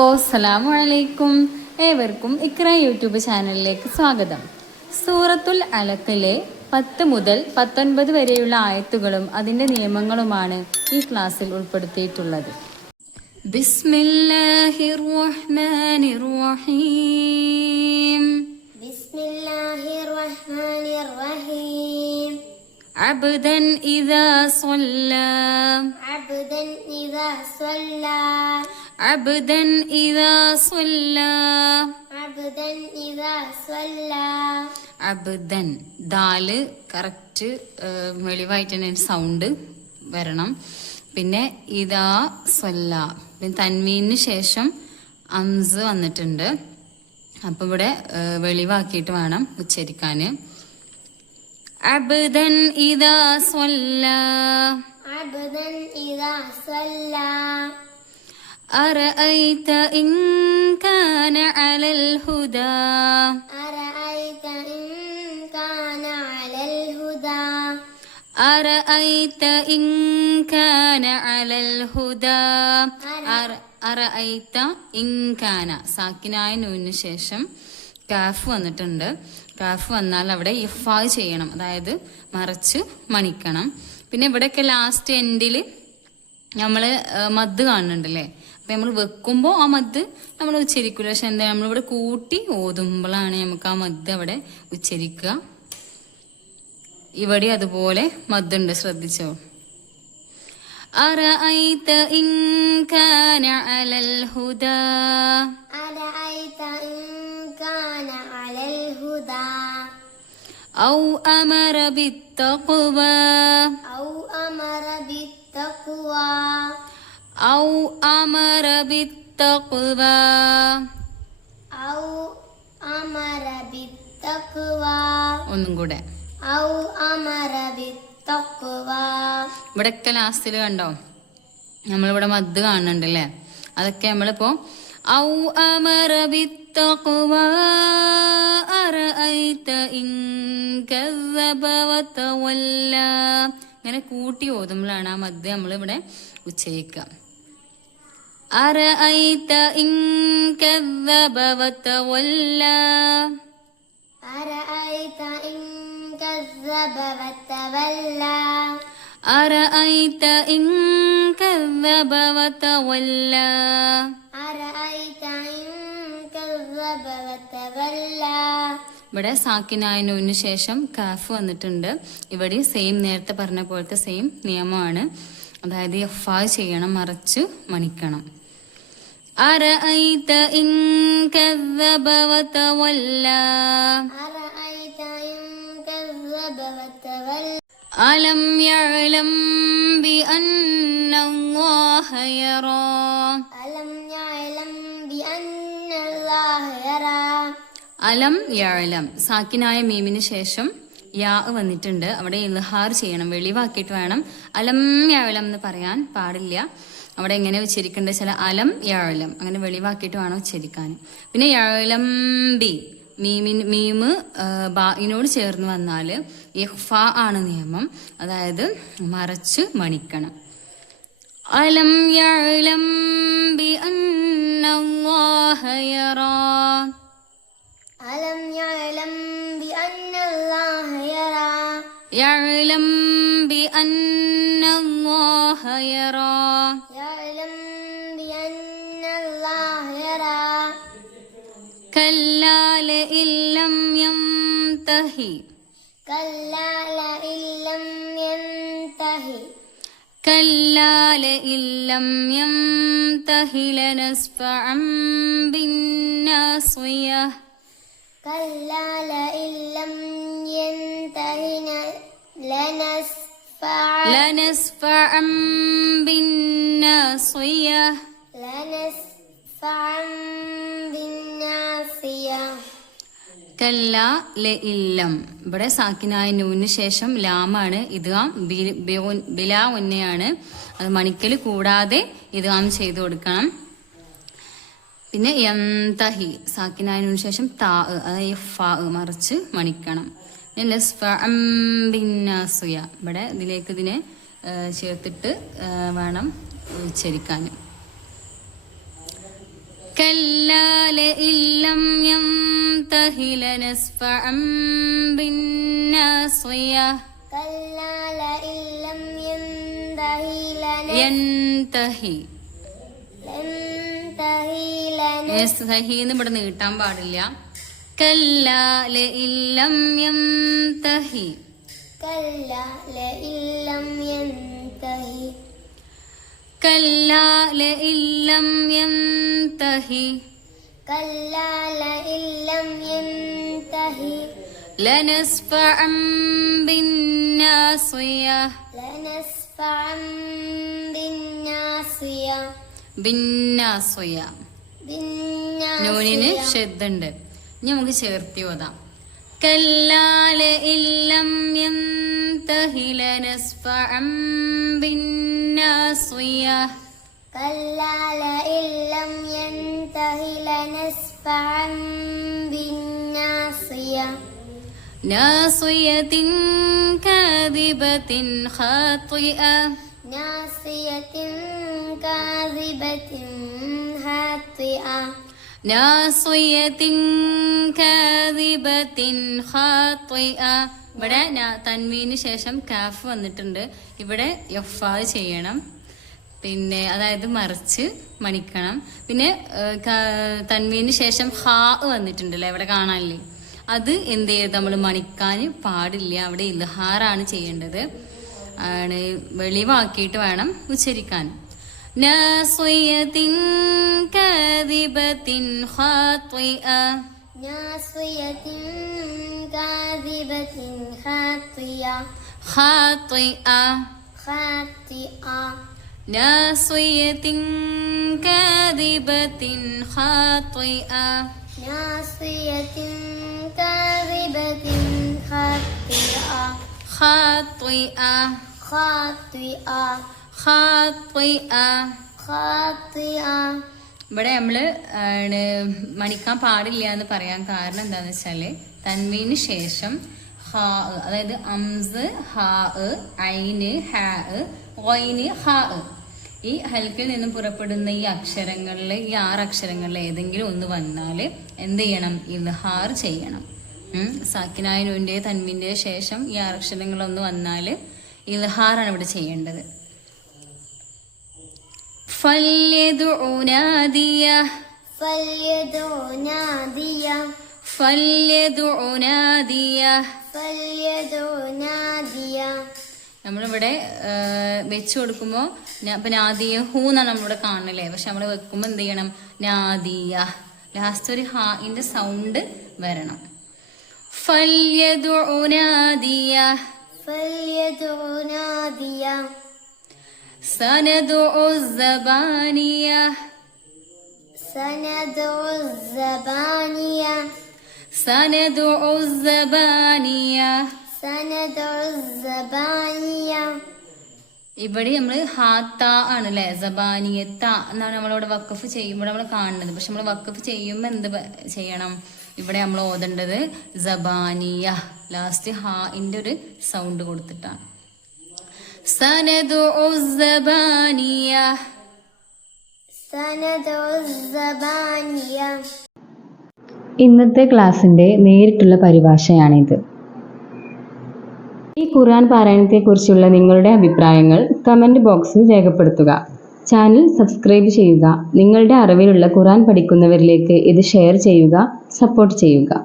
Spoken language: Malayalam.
അസ്സലാമു അലൈക്കും. ഏവർക്കും ഇക്ര യൂട്യൂബ് ചാനലിലേക്ക് സ്വാഗതം. സൂറത്തുൽ അലക്കിലെ 10 മുതൽ 19 വരെയുള്ള ആയത്തുകളും അതിൻ്റെ നിയമങ്ങളുമാണ് ഈ ക്ലാസ്സിൽ ഉൾപ്പെടുത്തിയിട്ടുള്ളത്. ബിസ്മില്ലാഹിർ റഹ്മാനിർ റഹീം. ബിസ്മില്ലാഹിർ റഹ്മാനിർ റഹീം. അബ്ദൻ ഇദാ സ്വല്ലാ. അബ്ദൻ ഇദാ സ്വല്ലാ. അബ്ദൻ ഇദാ സ്വല്ലാ. അബ്ദൻ ഇദാ സ്വല്ലാ. അബ്ദൻ ദാല് കറക്റ്റ് വെളിവായിട്ട് തന്നെ സൗണ്ട് വരണം. പിന്നെ ഇദാ സ്വല്ല, പിന്നെ തൻവീനു ശേഷം അംസ് വന്നിട്ടുണ്ട്. അപ്പം ഇവിടെ വെളിവാക്കിയിട്ട് വേണം ഉച്ചരിക്കാൻ. അബ്ദൻ ഇദാ സ്വല്ല. അബ്ദൻ ഇദാ സ്വല്ലാ. أرأيت إن كان على الهدى. أرأيت إن كان على الهدى. أرأيت إن كان على الهدى. أرأيت إن كان സാക്കിനായ നൂനിന് ശേഷം കാഫ് വന്നിട്ടുണ്ട്. കാഫ് വന്നാൽ അവിടെ ഇഫാ ചെയ്യണം, അതായത് മറച്ച് മണിക്കണം. പിന്നെ ഇവിടെയൊക്കെ ലാസ്റ്റ് എൻഡിൽ നമ്മൾ മദ് കാണുന്നുണ്ടല്ലേ. അപ്പം നമ്മൾ വെക്കുമ്പോൾ ആ മദ് നമ്മൾ ഉച്ചരിക്കില്ല. പക്ഷെ എന്താ നമ്മളിവിടെ കൂട്ടി ഓതുമ്പോഴാണ് നമുക്ക് ആ മദ് അവിടെ ഉച്ചരിക്കുക. ഇവിടെ അതുപോലെ മദ്ദുണ്ട്, ശ്രദ്ധിച്ചോ. അറഅയ്ത ഇൻ കാന അലൽ ഹുദാ. أرأيت إن كان على الهدى. ഔ അമറ ബിത്തഖ്വാ. أو أمر بالتقوى. ഔ അമറ ബിത്തഖ്വാ. أو أمر بالتقوى. ഒന്നും കൂടെ. أو أمر بالتقوى. ഇവിടെയൊക്കെ ലാസ്റ്റിൽ കണ്ടോ നമ്മളിവിടെ മദ് കാണുന്നുണ്ടല്ലേ. അതൊക്കെ നമ്മളിപ്പോ ഔ അമറ ബിത്തഖ്വാ. അറഅയ്ത ഇൻ കസ്സബ വതവല്ല. ഇങ്ങനെ കൂട്ടി ഓതുമ്പോഴാണ് ആ മദ് നമ്മളിവിടെ ഉച്ചരിക്കുക. അറഅയ്ത ഇൻ കസ്സബ വതവല്ല. أرأيت إن كذب وتولى. أرأيت إن كذب وتولى. أرأيت إن كذب وتولى. ഇവിടെ സാക്കിനായ നൂനിന് ശേഷം കാഫ് വന്നിട്ടുണ്ട്. ഇവിടെ സെയിം നേരത്തെ പറഞ്ഞ പോലത്തെ സെയിം നിയമമാണ്, അതായത് ഇഫാ ചെയ്യണം, മറച്ച് മണിക്കണം. അറഅയ്ത ഇൻ കസ്സബ വതവല്ല. أرأيت إن كذب وتولى. അലം യഅലം ബിഅന്ന അല്ലാഹ യറാ. ألم يعلم بأن الله يرى. അലം യഅലം സാക്കിനായ മീമിന് ശേഷം യാ വന്നിട്ടുണ്ട്. അവിടെ ഇൽഹാർ ചെയ്യണം, വെളിവാക്കിയിട്ട് വേണം. അലം യഅലം എന്ന് പറയാൻ പാടില്ല. അവിടെ എങ്ങനെ ഉച്ചരിക്കേണ്ടത് വെച്ചാൽ അലം യഅലം അങ്ങനെ വെളിവാക്കിയിട്ട് വേണം ഉച്ചരിക്കാൻ. പിന്നെ യഅലം ബി മീമ് ബാഇനോട് ചേർന്ന് വന്നാൽ ഇഖ്ഫാ ആണ് നിയമം, അതായത് മറച്ച് മണിക്കണം. അലം യഅലം ബിഅന്ന അല്ലാഹ യറാ. ألم يعلم بأن الله يرى. يعلم بأن الله يرى. يعلم بأن الله يرى. كلا لئن لم ينتهي. كلا لئن لم ينتهي. كلا لئن لم ينتهي لنسفعا بالناصية. كلا لئن لم ينتهي لنسفعا بالناصية. لنسفعا بالناصية. കല്ല ലഇല്ലം ഇവിടെ സാക്കിനായ നൂന് ശേഷം ലാമാണ്. ഇദ്ഗാം ബിലാ ഉന്നയാണ്, അത് മണിക്കൽ കൂടാതെ ഇദ്ഗാം ചെയ്തു കൊടുക്കണം. പിന്നെ യന്തഹി സാക്കിനായ നൂന് ശേഷം താ, അതായത് ഫാ മറിച്ച് മണിക്കണം. പിന്നെ ലസ്ഫഅം ബിന്നാസിയ ഇവിടെ ഇതിലേക്ക് ഇതിനെ ചേർത്തിട്ട് വേണം ഉച്ചരിക്കാൻ. ينتهي لنسفعا بالناصية كلا لئن لم ينتهي ينتهي لننتهي എന്ന് ഇവിടെ നീട്ടാൻ പാടില്ല. كلا لئن لم ينتهي كلا لئن لم ينتهي كلا لئن لم ينتهي كلا لئن لم ينتهي لنسفعا بالناصية لنسفعا بالناصية بالناصية നൂനിന് ഷദ്ദുണ്ട്. ഇനി നമുക്ക് ചേർത്തി ഓതാം. كلا لئن لم ينتهي لنسفعا بالناصية كلا لئن لم ينتهي لنسفعا بالناصية ناصية كاذبة خاطئة ناصية كاذبة خاطئة ناصية كاذبة خاطئة. ഇവിടെ തൻവീന് ശേഷം കാഫ് വന്നിട്ടുണ്ട്. ഇവിടെ യഫ്ഫാ ചെയ്യണം. പിന്നെ അതായത് മറിച്ച് മണിക്കണം. പിന്നെ തൻവീന് ശേഷം ഹാ വന്നിട്ടുണ്ടല്ലേ, ഇവിടെ കാണാനില്ലേ, അത് എന്ത് ചെയ്ത് നമ്മൾ മണിക്കാൻ പാടില്ല. അവിടെ ഇൽഹാറാണ് ചെയ്യേണ്ടത്. ആണ് വെളിവാക്കിയിട്ട് വേണം ഉച്ചരിക്കാൻ. ناصية كاذبة خاطئة ناصية كاذبة خاطئة خاطئة خاطئة ناصية كاذبة خاطئة ناصية كاذبة خاطئة خاطئة خاطئة خاطئة خاطئة. ഇവിടെ നമ്മള് മണിക്കാൻ പാടില്ല എന്ന് പറയാൻ കാരണം എന്താന്ന് വെച്ചാല് തൻവീന് ശേഷം ഹാ, അതായത് അംസ്, ഹാ, ഐന്, ഹാ, ഗൈന്, ഹാ, ഈ ഹൽക്കിൽ നിന്നും പുറപ്പെടുന്ന ഈ അക്ഷരങ്ങളിൽ, ഈ 6 അക്ഷരങ്ങളിൽ ഏതെങ്കിലും ഒന്ന് വന്നാല് എന്ത് ചെയ്യണം? ഇൽഹാർ ചെയ്യണം. സാക്കിനായ നൂന്റെ തൻവീന്റെ ശേഷം ഈ 6 അക്ഷരങ്ങളൊന്ന് വന്നാല് ഇൽഹാറാണ് ഇവിടെ ചെയ്യേണ്ടത്. فليدع ناديه فليدع ناديه فليدع ناديه فليدع ناديه. നമ്മളിവിടെ വെച്ച് കൊടുക്കുമ്പോൾ ഇപ്പൊ നാദിയ ഹൂ എന്നാണ് നമ്മളിവിടെ കാണണല്ലേ, പക്ഷെ നമ്മൾ വെക്കുമ്പോൾ എന്ത് ചെയ്യണം? നാദിയ, ലാസ്റ്റ് ഒരു ഹാഇന്റെ സൗണ്ട് വരണം. فليدع ناديه فليدع ناديه سندع الزبانية سندع الزبانية سندع الزبانية سندع الزبانية. ഇവിടെ നമ്മൾ ഹാത്ത ആണ് അല്ലെ, സബാനിയത്ത എന്നാണ് നമ്മളിവിടെ വക്കഫ് ചെയ്യുമ്പോൾ നമ്മൾ കാണുന്നത്. പക്ഷെ നമ്മൾ വക്കഫ് ചെയ്യുമ്പോൾ എന്ത് ചെയ്യണം? ഇവിടെ നമ്മൾ ഓതേണ്ടത് സബാനിയ, ലാസ്റ്റ് ഹാഇന്റെ ഒരു സൗണ്ട് കൊടുത്തിട്ടാണ്. سندع الزبانية سندع الزبانية. ഇന്നത്തെ ക്ലാസ്സിന്റെ നേരിട്ടുള്ള പരിഭാഷയാണിത്. ഈ ഖുർആൻ പാരായണത്തെക്കുറിച്ചുള്ള നിങ്ങളുടെ അഭിപ്രായങ്ങൾ കമന്റ് ബോക്സിൽ രേഖപ്പെടുത്തുക. ചാനൽ സബ്സ്ക്രൈബ് ചെയ്യുക. നിങ്ങളുടെ അറിവിലുള്ള ഖുർആൻ പഠിക്കുന്നവരിലേക്ക് ഇത് ഷെയർ ചെയ്യുക, സപ്പോർട്ട് ചെയ്യുക.